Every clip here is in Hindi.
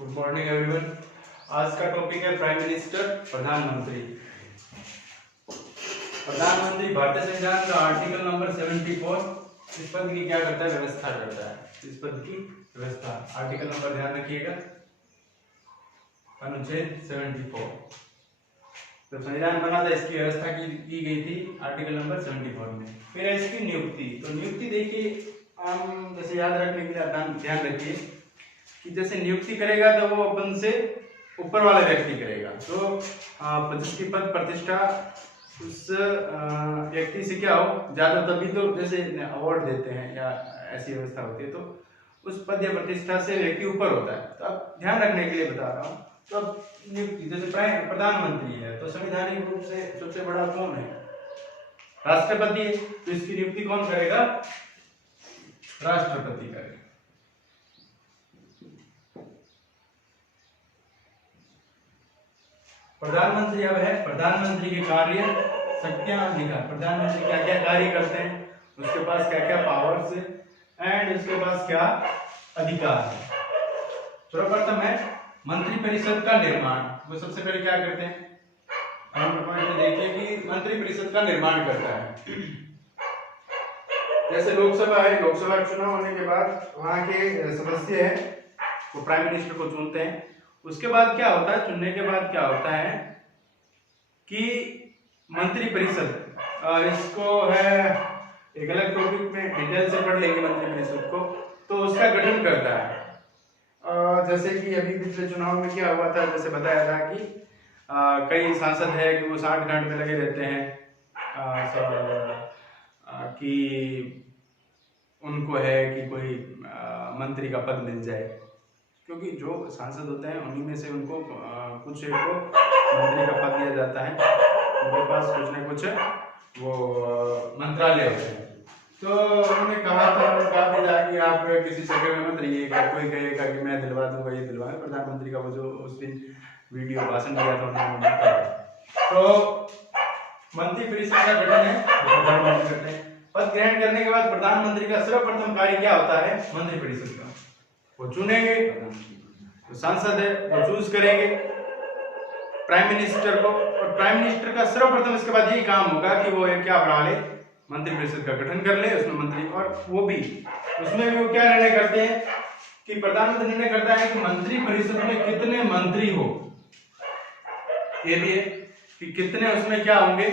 Good morning everyone. आज का टॉपिक है प्राइम मिनिस्टर, प्रधानमंत्री। प्रधानमंत्री भारतीय संविधान का आर्टिकल नंबर 74 इस पद की क्या करता है? व्यवस्था करता है। इस पद की व्यवस्था, आर्टिकल नंबर ध्यान रखिएगा, अनुच्छेद 74। तो संविधान बना था, इसकी व्यवस्था की गई थी आर्टिकल नंबर 74 में। फिर है इसकी नियुक्ति। तो नियुक्ति देखिए, हम जैसे याद रखने के लिए ध्यान रखिए कि जैसे नियुक्ति करेगा तो वो अपन से ऊपर वाला व्यक्ति करेगा। तो जिसकी पद प्रतिष्ठा उस व्यक्ति से क्या हो ज्यादा, तभी तो जैसे अवार्ड देते हैं या ऐसी व्यवस्था होती है, तो उस पद या प्रतिष्ठा से व्यक्ति ऊपर होता है। तो अब ध्यान रखने के लिए बता रहा हूँ। तो अब नियुक्ति, जैसे प्रधानमंत्री है तो संवैधानिक रूप से सबसे बड़ा कौन है? राष्ट्रपति है। तो इसकी नियुक्ति कौन करेगा? राष्ट्रपति करेगा। प्रधानमंत्री अब है, प्रधानमंत्री के कार्य, शक्तियां, अधिकार। प्रधानमंत्री क्या क्या कार्य करते हैं, उसके पास क्या क्या पावर्स एंड उसके पास क्या अधिकार है। सर्वप्रथम है मंत्रिपरिषद का निर्माण। वो सबसे पहले क्या करते हैं? पॉइंट देखिए कि मंत्रिपरिषद का निर्माण करता है। जैसे लोकसभा है, लोकसभा चुनाव होने के बाद वहां के सदस्य है वो प्राइम मिनिस्टर को चुनते हैं। उसके बाद क्या होता है, चुनने के बाद क्या होता है कि मंत्रिपरिषद, इसको है एक अलग टॉपिक में डिटेल से पढ़ लेंगे मंत्रिपरिषद को, तो उसका गठन करता है। जैसे कि अभी पिछले चुनाव में क्या हुआ था, जैसे बताया था कि कई सांसद है कि वो 60 घंटे में लगे रहते हैं कि उनको है कि कोई मंत्री का पद मिल जाए, क्योंकि जो सांसद होते हैं उन्हीं में से उनको कुछ एक को मंत्री का पद दिया जाता है। उनके पास कुछ न कुछ वो मंत्रालय होते हैं। तो उन्होंने कहा था कि आप किसी चक्कर में मत रहिएगा, कोई कहेगा कि मैं दिलवा दूंगा, ये दिलवा। प्रधानमंत्री का वो जो उस दिन वीडियो भाषण दिया था उन्होंने, तो मंत्रिपरिषद का गठन है, प्रधानमंत्री करते हैं। पद ग्रहण करने के बाद प्रधानमंत्री का सर्वप्रथम कार्य क्या होता है? मंत्रिपरिषद का वो चुनेंगे, तो सांसद है वो चूज करेंगे प्राइम मिनिस्टर को, और प्राइम मिनिस्टर का सर्वप्रथम इसके बाद यही काम होगा कि वो क्या बना ले, मंत्रिपरिषद का गठन कर ले, उसमें मंत्री, और वो भी उसमें भी वो क्या निर्णय करते हैं कि प्रधानमंत्री निर्णय करता है कि मंत्रिपरिषद में कितने मंत्री हो, ये भी है कि कितने उसमें क्या होंगे,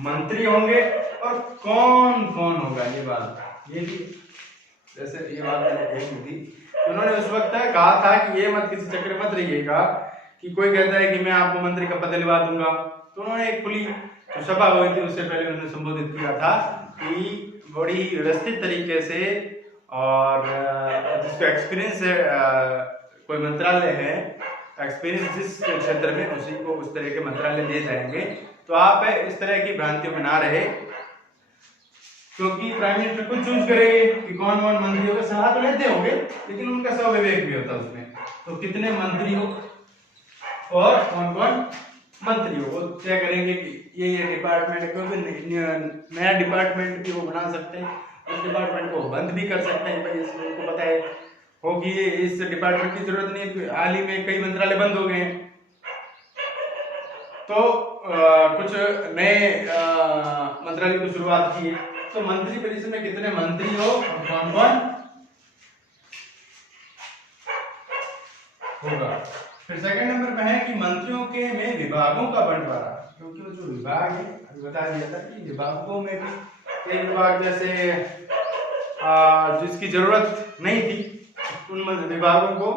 मंत्री होंगे, और कौन कौन होगा, ये बात, ये भी जैसे ये बात मैंने कही थी। उन्होंने उस वक्त कहा था कि ये मत किसी चक्कर मत रहिएगा कि कोई कहता है कि मैं आपको मंत्री का पद दिलवा दूंगा। तो उन्होंने एक खुली जो सभा हुई थी उससे पहले उन्होंने संबोधित किया था कि बड़ी व्यवस्थित तरीके से, और जिसको एक्सपीरियंस है, कोई मंत्रालय है, एक्सपीरियंस जिस क्षेत्र में, उसी को उस तरह के मंत्रालय दिए जाएंगे। तो आप इस तरह की भ्रांतियों में ना रहे, क्योंकि प्राइम मिनिस्टर खुद चूज करेंगे कि कौन कौन मंत्री होगा। सलाह तो लेते होंगे लेकिन उनका स्वविवेक भी होता है उसमें, तो कितने मंत्री हो और कौन कौन मंत्री हो वो तय करेंगे कि ये डिपार्टमेंट, क्योंकि नया डिपार्टमेंट भी वो बना सकते हैं, उस डिपार्टमेंट को बंद भी कर सकते हैं। भाई उनको पता है हो कि इस डिपार्टमेंट की जरूरत नहीं है, हाल ही में कई मंत्रालय बंद हो गए हैं, तो कुछ नए मंत्रालय की शुरुआत की है। तो मंत्रिपरिषद में कितने मंत्री हो और कौन कौन होगा। फिर सेकंड नंबर पे है कि मंत्रियों के में विभागों का बंटवारा, क्योंकि वो जो विभाग है अभी बता दिया था कि विभागों में भी कई विभाग जैसे जिसकी जरूरत नहीं थी उन विभागों को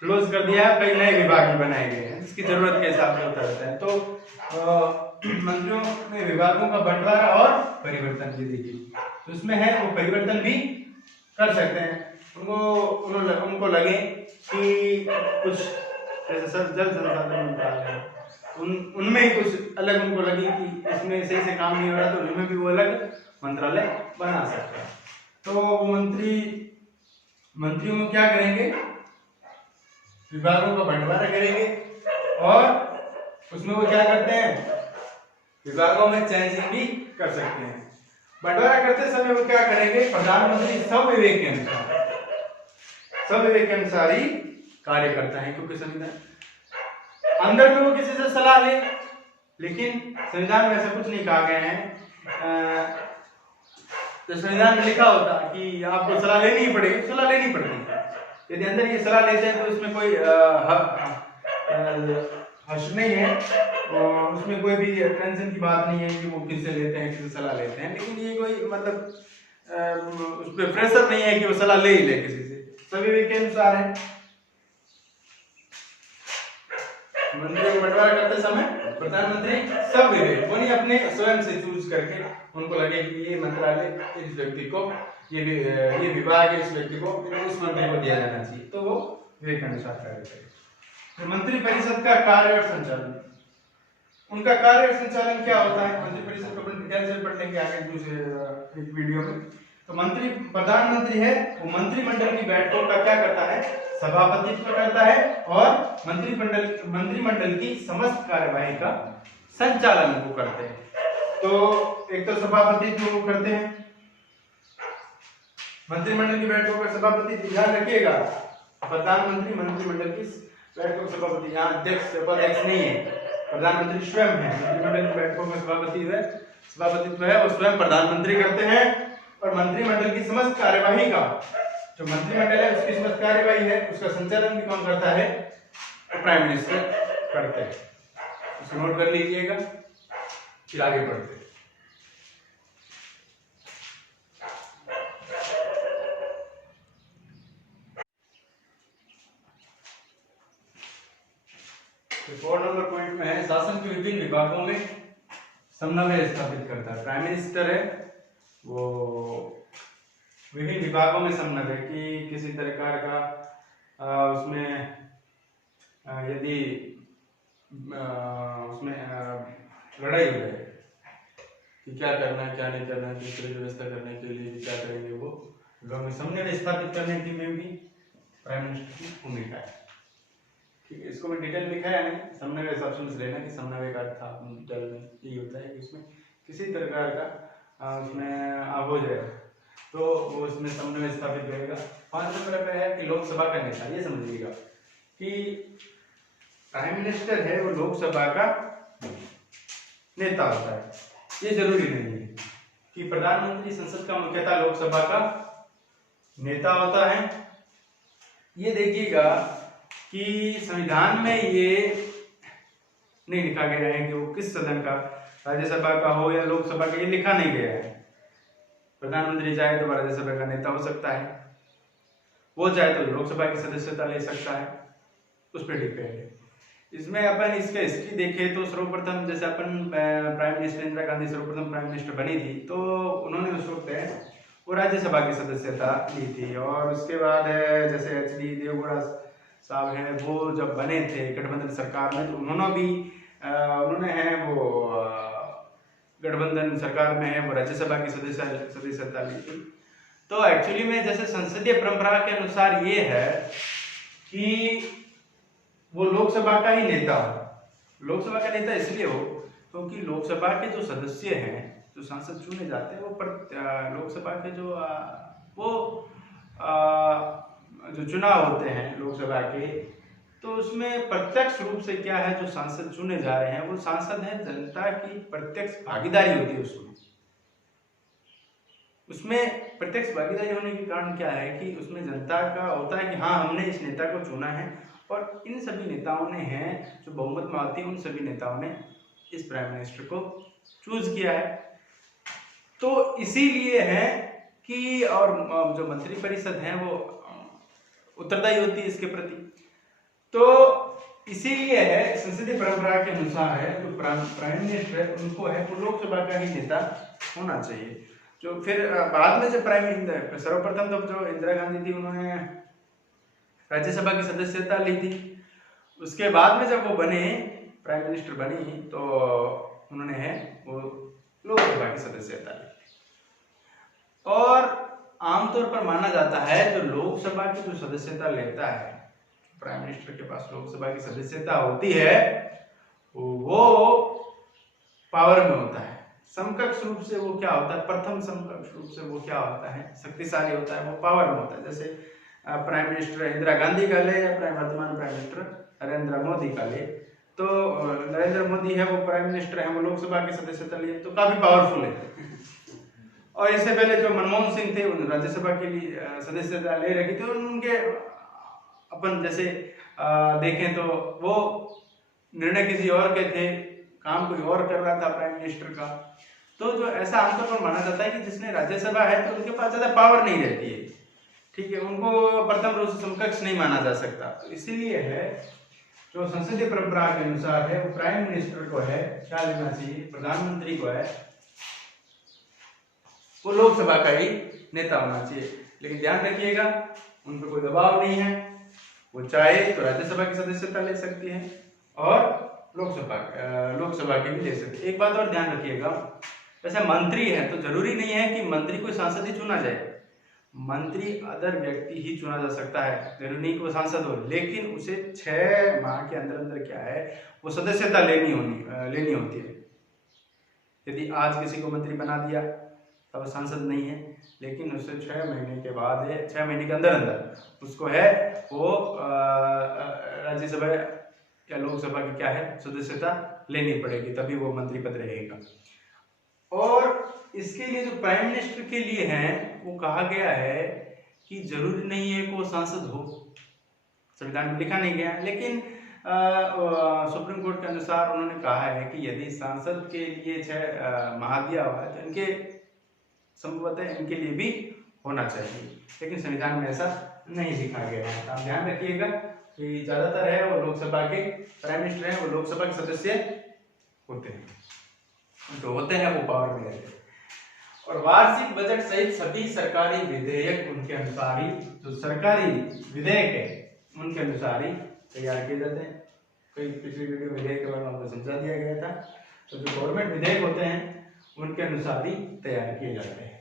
क्लोज कर दिया, कई नए विभाग भी बनाए गए हैं जिसकी जरूरत के हिसाब से होता रहता है। तो मंत्रियों में विभागों का बंटवारा और परिवर्तन भी देखिए, तो उसमें है वो परिवर्तन भी कर सकते हैं। उनको लगे कि कुछ जैसे जल संसाधन मंत्रालय, उनमें ही कुछ अलग उनको लगे कि इसमें सही से काम नहीं हो रहा, तो उनमें भी वो अलग मंत्रालय बना सकते हैं। तो मंत्रियों में क्या करेंगे, विभागों का बंटवारा करेंगे, और उसमें वो क्या करते हैं, विभागों में चेंजिंग भी कर सकते हैं। बंटवारा करते समय वो क्या करेंगे, प्रधानमंत्री स्वविवेक के अनुसार ही कार्य करता है, क्योंकि संविधान अंदर में वो किसी से सलाह ले, लेकिन संविधान में ऐसा कुछ नहीं कहा गया है। तो संविधान में लिखा होता कि आपको सलाह लेनी ही पड़ेगी, सलाह लेनी पड़ती। यदि अंदर ये सलाह लेते हैं तो इसमें कोई हर्ष नहीं है, और उसमें कोई भी टेंशन की बात नहीं है कि वो किससे लेते हैं, किससे सलाह लेते हैं। लेकिन ये कोई मतलब उस पर प्रेशर नहीं है कि वो सलाह ले ही ले किसी से, सभी वे के अनुसार है। मंत्रियों को बंटवारा करते समय प्रधानमंत्री सब विवेक वो नहीं अपने स्वयं से चूज करके उनको लगे कि ये मंत्रालय इस व्यक्ति को, ये विभाग इस व्यक्ति को, उस मंत्री को दिया जाना चाहिए, तो वो विवेक अनुसार कार्य करें। तो मंत्री परिषद का कार्य और संचालन, उनका कार्य और संचालन क्या होता है, मंत्री परिषद को अपन डिटेल से पढ़ लेंगे आगे दूसरे एक वीडियो में। तो मंत्री प्रधानमंत्री है, वो मंत्रिमंडल की बैठकों का क्या करता है, सभापतित्व करता है, और मंत्रिमंडल की समस्त कार्यवाही का संचालन वो करते हैं। तो एक तो सभापतित्व वो करते हैं, मंत्रिमंडल की बैठकों का सभापति, ध्यान रखिएगा प्रधानमंत्री मंत्रिमंडल की बैठकों का सभापति, यहाँ अध्यक्ष उपाध्यक्ष नहीं है, प्रधानमंत्री स्वयं है। मंत्रिमंडल की बैठकों का सभापतित्व है, वो स्वयं प्रधानमंत्री करते हैं। और मंत्रिमंडल की समस्त कार्यवाही का, जो मंत्रिमंडल है उसकी समस्त कार्यवाही है, उसका संचालन भी कौन करता है, तो प्राइम मिनिस्टर करते हैं। इसको नोट कर लीजिएगा, फिर आगे बढ़ते हैं। तो 4 नंबर पॉइंट में है, शासन के विभिन्न विभागों में समन्वय स्थापित करता है। प्राइम मिनिस्टर है वो विभिन्न विभागों में समन्वय कि किसी प्रकार का उसमें यदि उसमें लड़ाई हो जाए कि क्या करना है क्या नहीं करना है, किस तरह की व्यवस्था करने के लिए क्या करेंगे, वो विभाग में समन्वय स्थापित करने की में भी प्राइम मिनिस्टर की भूमिका है। ठीक है, इसको मैं डिटेल में लिखा है नहीं, समन्वय ऑप्शन से लेना कि समन्वय का अर्थ आप डिटेल में यही होता है कि उसमें किसी प्रकार का उसमें हो जाए तो वो उसमें समन्वय स्थापित करेगा। 5 नंबर पे है कि लोकसभा का नेता, ये समझिएगा कि प्राइम मिनिस्टर है वो लोकसभा का नेता होता है। ये जरूरी नहीं है कि प्रधानमंत्री संसद का मुख्यतः लोकसभा का नेता होता है। ये देखिएगा कि संविधान में ये नहीं लिखा गया है कि वो किस सदन का, राज्यसभा का हो या लोकसभा का, ये लिखा नहीं गया है। प्रधानमंत्री चाहे तो राज्यसभा का नेता हो सकता है, वो चाहे तो लोकसभा की सदस्यता ले सकता है, उस पर डिपेंड है। इसमें अपन इसका हिस्ट्री देखें तो सर्वप्रथम जैसे अपन प्राइम मिनिस्टर इंदिरा गांधी सर्वप्रथम प्राइम मिनिस्टर बनी थी तो उन्होंने उस वक्त वो राज्यसभा की सदस्यता ली थी। और उसके बाद जैसे एचडी देवगौड़ा साहब हैं, वो जब बने थे गठबंधन सरकार में तो उन्होंने है वो गठबंधन सरकार में है वो राज्यसभा की सदस्यता ली थी। तो एक्चुअली में जैसे संसदीय परंपरा के अनुसार ये है कि वो लोकसभा का ही नेता हो। लोकसभा का नेता इसलिए हो क्योंकि लोकसभा के जो सदस्य हैं, जो सांसद चुने जाते हैं, वो लोकसभा के जो चुनाव होते हैं लोकसभा के, तो उसमें प्रत्यक्ष रूप से क्या है, जो सांसद चुने जा रहे हैं वो सांसद हैं, जनता की प्रत्यक्ष भागीदारी होती है उसमें प्रत्यक्ष भागीदारी होने के कारण क्या है कि उसमें जनता का होता है कि हाँ हमने इस नेता को चुना है, और इन सभी नेताओं ने हैं जो बहुमत में आती है, उन सभी नेताओं ने इस प्राइम मिनिस्टर को चूज किया है। तो इसीलिए है कि और जो मंत्री परिषद है वो उत्तरदायी होती है इसके प्रति। तो इसीलिए है संसदीय परंपरा के अनुसार है जो प्राइम मिनिस्टर है उनको है वो लोकसभा का ही नेता होना चाहिए। जो फिर बाद में जब सर्वप्रथम जब जो इंदिरा गांधी थी उन्होंने राज्यसभा की सदस्यता ली थी, उसके बाद में जब वो बने प्राइम मिनिस्टर बनी तो उन्होंने है वो लोकसभा की सदस्यता ली। और आमतौर पर माना जाता है जो लोकसभा की जो सदस्यता लेता है, प्राइम मिनिस्टर के पास लोकसभा की सदस्यता होती है, वो पावर में होता है। समकक्ष रूप से वो क्या होता है, प्रथम समकक्ष रूप से वो क्या होता है, शक्तिशाली होता है, वो पावर में होता है। जैसे प्राइम मिनिस्टर इंदिरा गांधी का ले या वर्तमान प्राइम मिनिस्टर नरेंद्र मोदी का ले, तो नरेंद्र मोदी है वो प्राइम मिनिस्टर है, वो लोकसभा के सदस्यता लिए तो काफी पावरफुल है। और इससे पहले जो मनमोहन सिंह थे उन्होंने राज्यसभा के लिए सदस्यता ले रखी थी, उनके अपन जैसे देखें तो वो निर्णय किसी और के थे, काम कोई और कर रहा था प्राइम मिनिस्टर का। तो जो ऐसा आमतौर पर माना जाता है कि जिसने राज्यसभा है तो उनके पास ज्यादा पावर नहीं रहती है, ठीक है, उनको प्रथम रूप से समकक्ष नहीं माना जा सकता। तो इसीलिए है जो संसदीय परंपरा के अनुसार है वो प्राइम मिनिस्टर को है क्या लेना चाहिए, प्रधानमंत्री को है वो लोकसभा का ही नेता होना चाहिए। लेकिन ध्यान रखिएगा उन पर कोई दबाव नहीं है, वो चाहे तो राज्यसभा की सदस्यता ले सकती है और लोकसभा की भी ले सकती है। एक बात और ध्यान रखिएगा, जैसे मंत्री है तो जरूरी नहीं है कि मंत्री को सांसद ही चुना जाए, मंत्री अदर व्यक्ति ही चुना जा सकता है, जरूरी नहीं कि वो सांसद हो, लेकिन उसे 6 माह के अंदर अंदर क्या है वो सदस्यता लेनी होती है। यदि आज किसी को मंत्री बना दिया तब सांसद नहीं है, लेकिन उससे 6 महीने के बाद है, 6 महीने के अंदर अंदर उसको है वो राज्यसभा या लोकसभा की क्या है सदस्यता लेनी पड़ेगी, तभी वो मंत्री पद रहेगा। और इसके लिए जो प्राइम मिनिस्टर के लिए है वो कहा गया है कि जरूरी नहीं है कि वो सांसद हो, संविधान में लिखा नहीं गया, लेकिन सुप्रीम कोर्ट के अनुसार उन्होंने कहा है कि यदि सांसद के लिए 6 माह दिया हुआ है तो इनके संभवतः इनके लिए भी होना चाहिए, लेकिन संविधान में ऐसा नहीं लिखा गया है। आप ध्यान रखिएगा कि ज्यादातर है वो लोकसभा के प्राइम मिनिस्टर हैं, वो लोकसभा के सदस्य होते हैं, जो होते हैं वो पावर में रहते हैं। और वार्षिक बजट सहित सभी सरकारी विधेयक उनके अनुसार ही, जो सरकारी विधेयक है उनके अनुसार ही तैयार किए जाते हैं। कई पिछली वीडियो विधेयक के बारे में आपको समझा दिया गया था। तो जो गवर्नमेंट विधेयक होते हैं उनके अनुसार ही तैयार किए जाते हैं।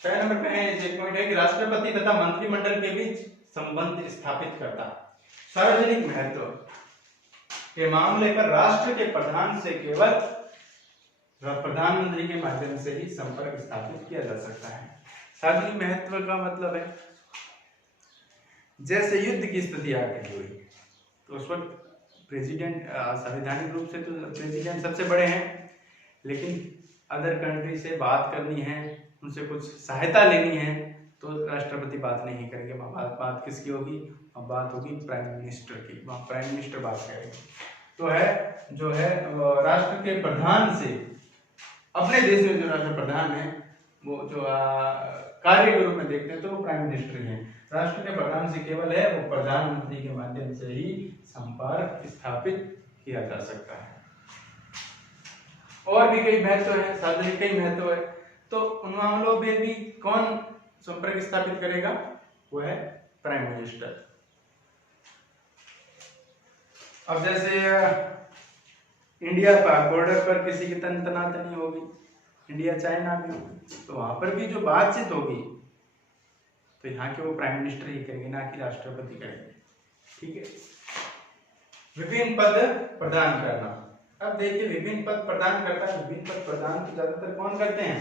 6 नंबर पे एक पॉइंट है कि राष्ट्रपति तथा मंत्रिमंडल के बीच संबंध स्थापित करता। सार्वजनिक महत्व के मामले पर राष्ट्र के प्रधान से केवल प्रधानमंत्री के माध्यम से ही संपर्क स्थापित किया जा सकता है। सार्वजनिक महत्व का मतलब है जैसे युद्ध की स्थिति आ गई हुई तो उस वक्त प्रेसिडेंट, संवैधानिक रूप से तो प्रेसिडेंट सबसे बड़े हैं, लेकिन अदर कंट्री से बात करनी है, उनसे कुछ सहायता लेनी है तो राष्ट्रपति बात नहीं करेंगे, बात किसकी होगी, बात होगी प्राइम मिनिस्टर की, वहाँ प्राइम मिनिस्टर बात करेंगे। तो है जो है राष्ट्र के प्रधान से, अपने देश में जो राष्ट्र प्रधान है वो जो कार्य के रूप में देखते हैं तो वो प्राइम मिनिस्टर हैं। राष्ट्र के प्रधान से केवल है वो प्रधानमंत्री के माध्यम से ही संपर्क स्थापित किया जा सकता है। और भी कई महत्व है, सार्वजनिक कई महत्व है, तो उन मामलों में भी कौन संपर्क स्थापित करेगा, वो है प्राइम मिनिस्टर। अब जैसे इंडिया पाक बॉर्डर पर किसी की तनातनी होगी, इंडिया चाइना में होगी, तो वहां पर भी जो बातचीत होगी तो यहाँ के वो प्राइम मिनिस्टर ही करेंगे, ना कि राष्ट्रपति करेंगे, ठीक है। विभिन्न पद प्रदान करना, अब देखिए विभिन्न पद प्रदान करता है, विभिन्न पद प्रदान तो ज्यादातर कौन करते हैं,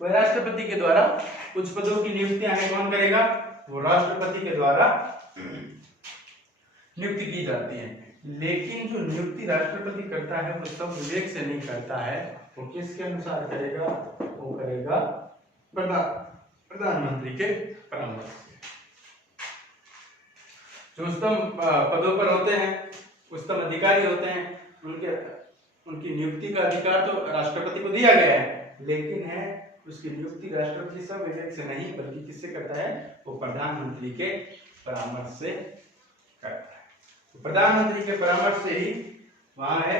वह राष्ट्रपति के द्वारा। कुछ पदों की नियुक्तियां कौन करेगा, वो राष्ट्रपति के द्वारा नियुक्ति की जाती है। लेकिन जो नियुक्ति राष्ट्रपति करता है वो सब विवेक से नहीं करता है, वो किसके अनुसार करेगा, वो करेगा प्रधानमंत्री के परामर्श से। जो उच्चतम पदों पर होते हैं, उच्चतम अधिकारी होते हैं, उनकी नियुक्ति का अधिकार तो राष्ट्रपति को दिया गया है, लेकिन है उसकी नियुक्ति राष्ट्रपति सब विवेक से नहीं बल्कि किससे करता है, वो प्रधानमंत्री के परामर्श से करता है। तो प्रधानमंत्री के परामर्श से ही वहां है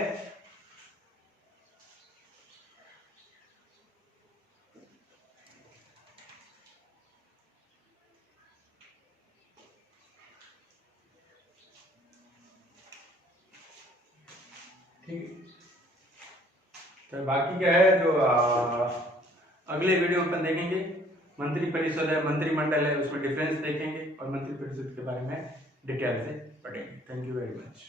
ठीक। तो बाकी क्या है जो अगले वीडियो में देखेंगे, मंत्री परिषद है, मंत्रिमंडल है, उसमें डिफरेंस देखेंगे और मंत्री परिषद के बारे में डिटेल से पढ़ेंगे। Thank you very much.